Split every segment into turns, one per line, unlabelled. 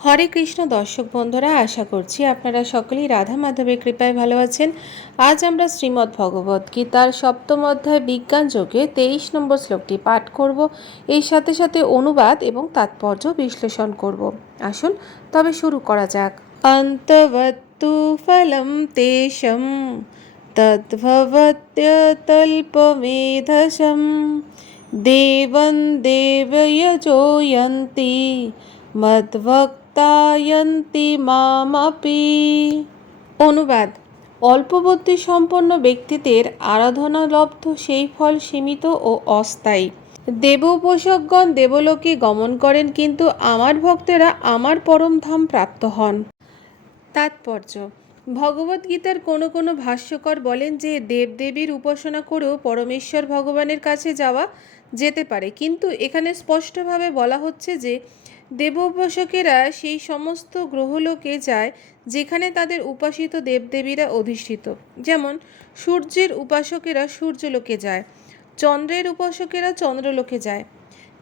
হরে কৃষ্ণ দর্শক বন্ধুরা, আশা করছি আপনারা সকলেই রাধা মাধবের কৃপায় ভালো আছেন। আজ আমরা শ্রীমদ্ ভগবত গীতার সপ্তম অধ্যায় বিজ্ঞান যোগে তেইশ নম্বর শ্লোকটি পাঠ করব। এর সাথে সাথে অনুবাদ এবং তাৎপর্য বিশ্লেষণ করব। আসুন, তবে শুরু করা যাক। অন্তবত্তু ফলম তেষম, তদ্ভবত্যতল্পমেধসম, দেবন দেবয়জোয়ন্তি মদ্ভক্তায়ন্তি মামাপি। অনুবাদ। অল্পবুদ্ধি সম্পন্ন ব্যক্তিদের আরাধনালব্ধ সেই ফল সীমিত ও অস্থায়ী। দেব উপাসকগণ দেবলোকে গমন করেন কিন্তু আমার ভক্তেরা আমার পরম ধাম প্রাপ্ত হন। তাৎপর্য। ভগবদ্গীতার কোনো কোনো ভাষ্যকর বলেন যে দেবদেবীর উপাসনা করেও পরমেশ্বর ভগবানের কাছে যাওয়া যেতে পারে। কিন্তু এখানে স্পষ্টভাবে বলা হচ্ছে যে দেব উপাসকেরা সেই সমস্ত গ্রহলোকে যায় যেখানে তাদের উপাসিত দেবদেবীরা অধিষ্ঠিত। যেমন, সূর্যের উপাসকেরা সূর্যলোকে যায়, চন্দ্রের উপাসকেরা চন্দ্রলোকে যায়।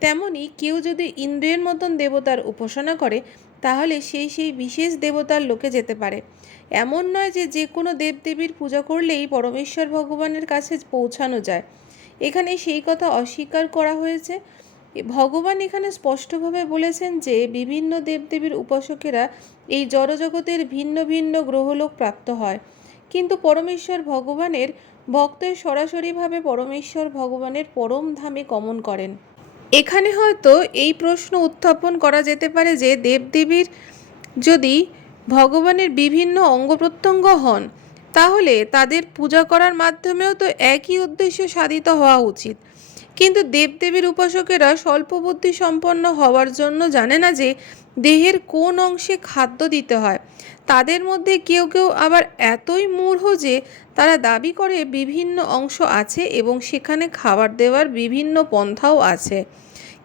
তেমনি কেউ যদি ইন্দ্রের মতন দেবতার উপাসনা করে, তাহলে সেই সেই বিশেষ দেবতার লোকে যেতে পারে। এমন নয় যে যে কোনো দেবদেবীর পূজা করলেই পরমেশ্বর ভগবানের কাছে পৌঁছানো যায়। এখানে সেই কথা অস্বীকার করা হয়েছে। ভগবান এখানে স্পষ্টভাবে বলেছেন যে বিভিন্ন দেবদেবীর উপাসকেরা এই জড়জগতের ভিন্ন ভিন্ন গ্রহলোক প্রাপ্ত হয়। কিন্তু পরমেশ্বর ভগবানের ভক্তের সরাসরিভাবে পরমেশ্বর ভগবানের পরম ধামে গমন করেন। এখানে হয়তো এই প্রশ্ন উত্থাপন করা যেতে পারে যে দেবদেবীর যদি ভগবানের বিভিন্ন অঙ্গ প্রত্যঙ্গ হন, তাহলে তাদের পূজা করার মাধ্যমেও তো একই উদ্দেশ্য সাধিত হওয়া উচিত। কিন্তু দেবদেবীর উপাসকেরা স্বল্প বুদ্ধি সম্পন্ন হওয়ার জন্য জানে না যে দেহের কোন অংশে খাদ্য দিতে হয়। তাদের মধ্যে কেউ কেউ আবার এতই মূঢ় যে তারা দাবি করে বিভিন্ন অংশ আছে এবং সেখানে খাবার দেওয়ার বিভিন্ন পন্থাও আছে।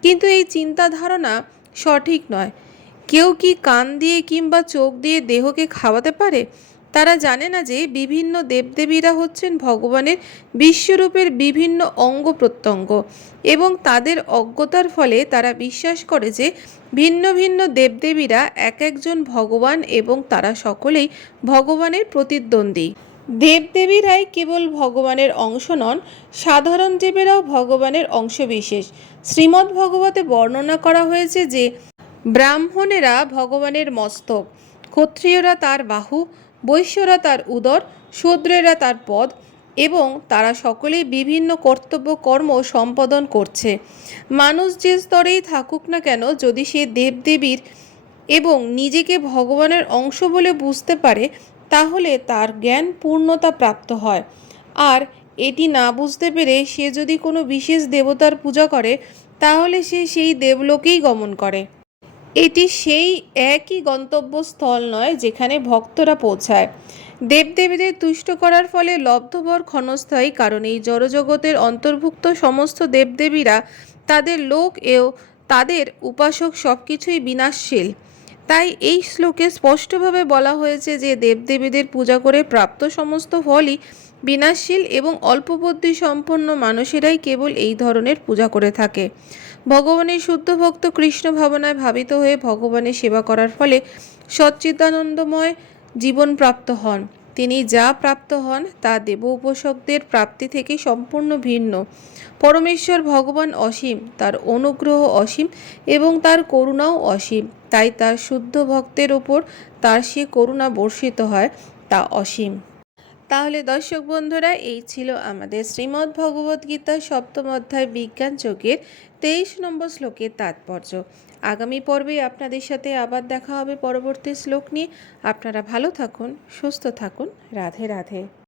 কিন্তু এই চিন্তা ধারণা সঠিক নয়। কেউ কি কান দিয়ে কিংবা চোখ দিয়ে দেহকে খাওয়াতে পারে? তারা জানে না যে বিভিন্ন দেবদেবীরা হচ্ছেন ভগবানের বিশ্বরূপের বিভিন্ন অঙ্গ প্রত্যঙ্গ এবং তাদের অজ্ঞতার ফলে তারা বিশ্বাস করে যে ভিন্ন ভিন্ন দেবদেবীরা এক একজন ভগবান এবং তারা সকলেই ভগবানের প্রতিদ্বন্দ্বী। দেবদেবীরাই কেবল ভগবানের অংশ নন, সাধারণ দেবেরাও ভগবানের অংশবিশেষ। শ্রীমদ্ ভগবতে বর্ণনা করা হয়েছে যে ব্রাহ্মণেরা ভগবানের মস্তক, ক্ষত্রিয়রা তার বাহু বৈশ্যরা তার উদর, শূদ্রেরা তার পদ এবং তারা সকলেই বিভিন্ন কর্তব্য, কর্ম সম্পাদন করছে। মানুষ যে স্তরেই থাকুক না কেন, যদি সে দেবদেবীর এবং নিজেকে ভগবানের অংশ বলে বুঝতে পারে, তাহলে তার জ্ঞান পূর্ণতা প্রাপ্ত হয়। আর এটি না বুঝতে পেরে সে যদি কোনো বিশেষ দেবতার পূজা করে, তাহলে সে সেই দেবলোকেই গমন করে। এটি সেই একই গন্তব্যস্থল নয় যেখানে ভক্তরা পৌঁছায়। দেবদেবীদের তুষ্ট করার ফলে লব্ধবর ক্ষণস্থায়ী, কারণ এই জড়জগতের অন্তর্ভুক্ত সমস্ত দেবদেবীরা তাদের লোক এও তাদের উপাসক সব কিছুই বিনাশশীল। তাই এই শ্লোকে স্পষ্টভাবে বলা হয়েছে যে দেবদেবীদের পূজা করে প্রাপ্ত সমস্ত ফলই বিনাশশীল এবং অল্পবুদ্ধি সম্পন্ন মানুষেরাই কেবল এই ধরনের পূজা করে থাকে। ভগবানের শুদ্ধ ভক্ত কৃষ্ণ ভাবনায় ভাবিত হয়ে ভগবানের সেবা করার ফলে সচ্চিদানন্দময় জীবন প্রাপ্ত হন। তিনি যা প্রাপ্ত হন তা দেব উপাসকদের প্রাপ্তি থেকে সম্পূর্ণ ভিন্ন। পরমেশ্বর ভগবান অসীম, তার অনুগ্রহ অসীম এবং তার করুণাও অসীম। তাই তার শুদ্ধ ভক্তের ওপর তার সে করুণা বর্ষিত হয়, তা অসীম। তাহলে দর্শক বন্ধুরা, এই ছিল আমাদের শ্রীমদ্ ভগবদ্গীতা সপ্তম অধ্যায় বিজ্ঞান যোগের তেইশ নম্বর শ্লোকের তাৎপর্য। আগামী পর্বে আপনাদের সাথে আবার দেখা হবে পরবর্তী শ্লোক নিয়ে। আপনারা ভালো থাকুন, সুস্থ থাকুন। রাধে রাধে।